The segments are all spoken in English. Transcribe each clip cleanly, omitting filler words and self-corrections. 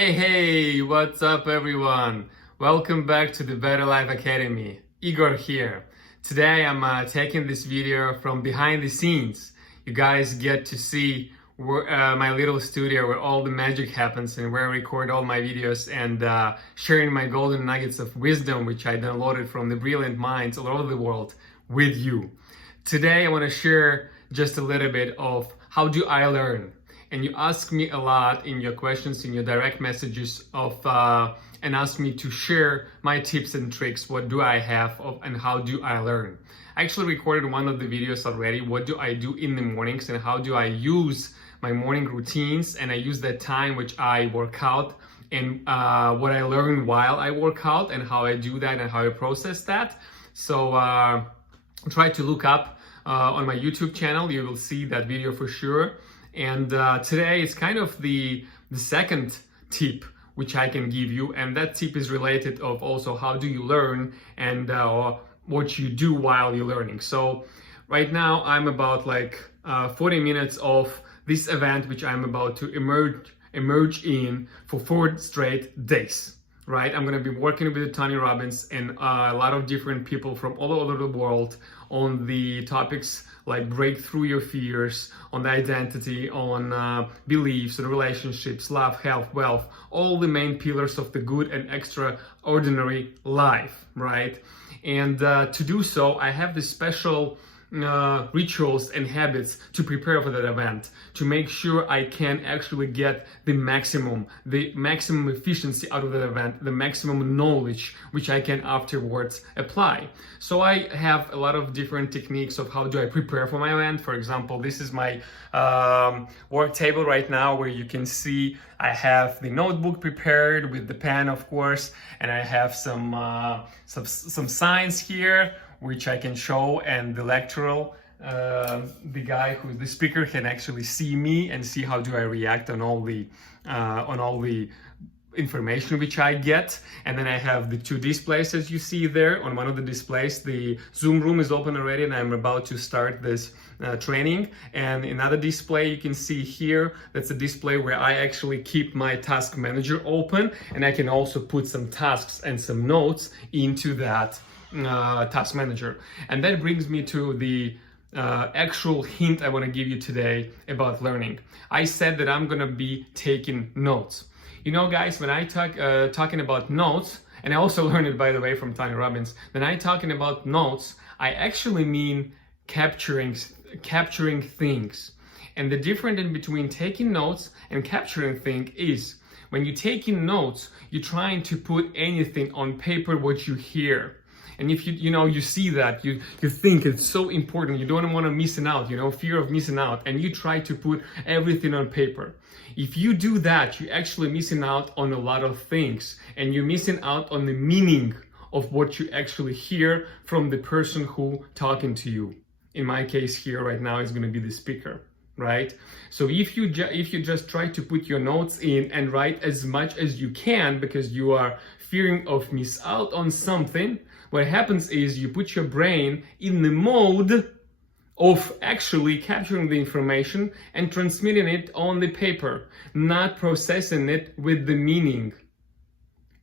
Hey, what's up everyone? Welcome back to the Better Life Academy. Igor here. Today I'm taking this video from behind the scenes. You guys get to see my little studio where all the magic happens and where I record all my videos and sharing my golden nuggets of wisdom which I downloaded from the brilliant minds all over the world with you. Today I want to share just a little bit of how do I learn. And you ask me a lot in your questions, in your direct messages and ask me to share my tips and tricks. What do I have and how do I learn? I actually recorded one of the videos already. What do I do in the mornings and how do I use my morning routines? And I use that time which I work out and what I learn while I work out and how I do that and how I process that. So try to look up on my YouTube channel. You will see that video for sure. And today is kind of the second tip which I can give you, and that tip is related of also how do you learn and what you do while you're learning. So right now I'm about 40 minutes of this event which I'm about to emerge in for 4 straight days. Right, I'm going to be working with Tony Robbins and a lot of different people from all over the world on the topics like break through your fears, on the identity, on beliefs, on relationships, love, health, wealth, all the main pillars of the good and extraordinary life, right? And to do so, I have this special rituals and habits to prepare for that event, to make sure I can actually get the maximum efficiency out of that event, the maximum knowledge which I can afterwards apply. So I have a lot of different techniques of how do I prepare for my event. For example, this is my work table right now where you can see I have the notebook prepared with the pen, of course, and I have some signs here which I can show, and the lecturer, the guy who's the speaker, can actually see me and see how do I react on all the information which I get. And then I have the 2 displays as you see there. On one of the displays, the Zoom room is open already and I'm about to start this training. And another display you can see here, that's a display where I actually keep my task manager open, and I can also put some tasks and some notes into that task manager. And that brings me to the actual hint I want to give you today about learning. I said that I'm gonna be taking notes. You know, guys, when I talking about notes, and I also learned it, by the way, from Tony Robbins, when I talking about notes, I actually mean capturing things. And the difference in between taking notes and capturing things is when you're taking notes, you're trying to put anything on paper what you hear. And if you see that, you think it's so important, you don't want to miss it out, fear of missing out, and you try to put everything on paper. If you do that, you're actually missing out on a lot of things, and you're missing out on the meaning of what you actually hear from the person who talking to you. In my case here right now is going to be the speaker, right? So if you just try to put your notes in and write as much as you can because you are fearing of miss out on something, what happens is you put your brain in the mode of actually capturing the information and transmitting it on the paper, not processing it with the meaning.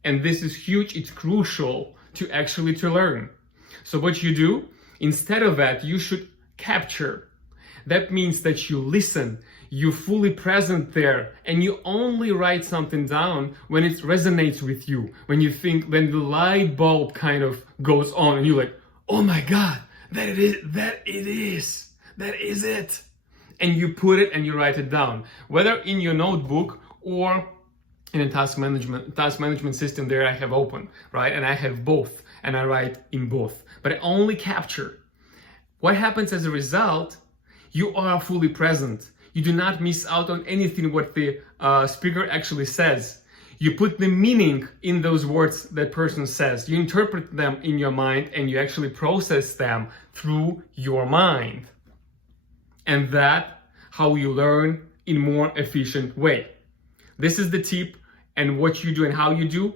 And this is huge, it's crucial to learn. So what you do, instead of that, you should capture. That means that you listen, you're fully present there, and you only write something down when it resonates with you, when the light bulb kind of goes on and you're like, oh my God, that is it. And you put it and you write it down, whether in your notebook or in a task management system there I have open, right? And I have both and I write in both, but I only capture. What happens as a result? You are fully present. You do not miss out on anything what the speaker actually says. You put the meaning in those words that person says. You interpret them in your mind and you actually process them through your mind. And that's how you learn in more efficient way. This is the tip, and what you do and how you do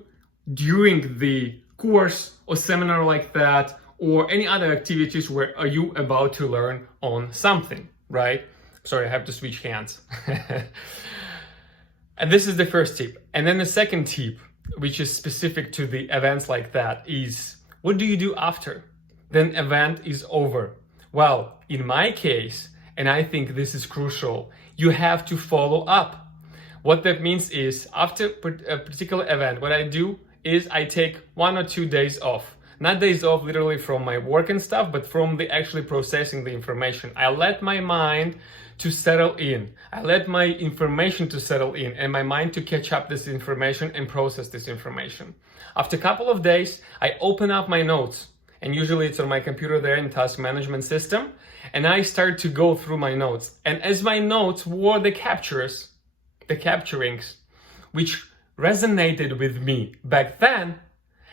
during the course or seminar like that, or any other activities where are you about to learn on something, right? Sorry, I have to switch hands. And this is the first tip. And then the second tip, which is specific to the events like that, is what do you do after? Then event is over. Well, in my case, and I think this is crucial, you have to follow up. What that means is after a particular event, what I do is I take 1 or 2 days off. Not days off literally from my work and stuff, but from the actually processing the information. I let my mind to settle in. I let my information to settle in and my mind to catch up this information and process this information. After a couple of days, I open up my notes, and usually it's on my computer there in task management system, and I start to go through my notes. And as my notes were the capturings, which resonated with me back then,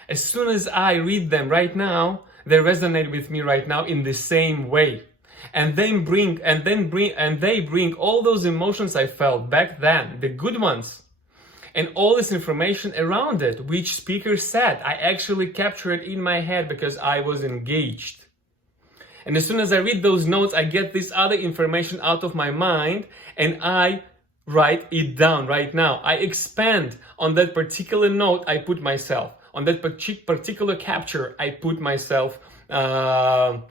as soon as I read them right now, they resonate with me right now in the same way. And they bring all those emotions I felt back then, the good ones, and all this information around it, which speaker said. I actually captured it in my head because I was engaged. And as soon as I read those notes, I get this other information out of my mind and I write it down right now. I expand on that particular note I put myself. On that particular capture, I put myself in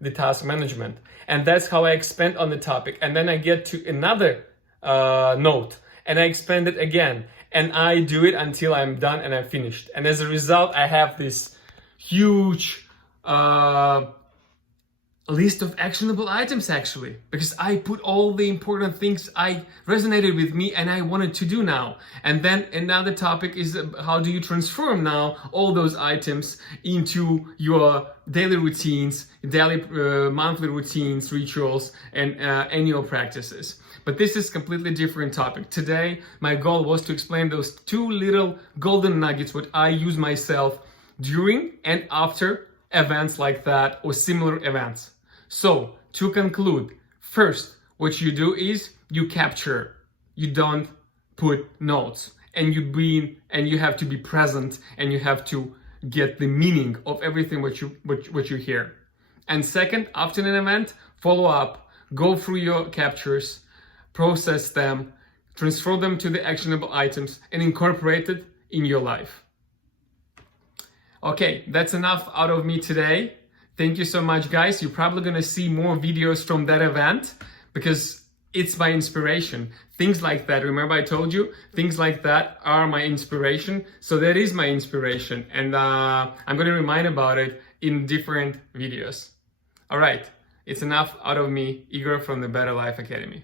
the task management. And that's how I expand on the topic. And then I get to another note and I expand it again. And I do it until I'm done and I'm finished. And as a result, I have this huge list of actionable items actually, because I put all the important things I resonated with me and I wanted to do now. And then another topic is how do you transform now all those items into your daily routines, daily, monthly routines, rituals, and annual practices. But this is completely different topic. Today, my goal was to explain those 2 little golden nuggets, what I use myself during and after events like that or similar events. So to conclude, first, what you do is you capture, you don't put notes, and you have to be present and you have to get the meaning of everything what you hear. And second, after an event, follow up, go through your captures, process them, transfer them to the actionable items and incorporate it in your life. Okay, that's enough out of me today. Thank you so much, guys. You're probably going to see more videos from that event because it's my inspiration. Things like that, remember I told you, things like that are my inspiration. So that is my inspiration. And I'm going to remind about it in different videos. All right, it's enough out of me, Igor from the Better Life Academy.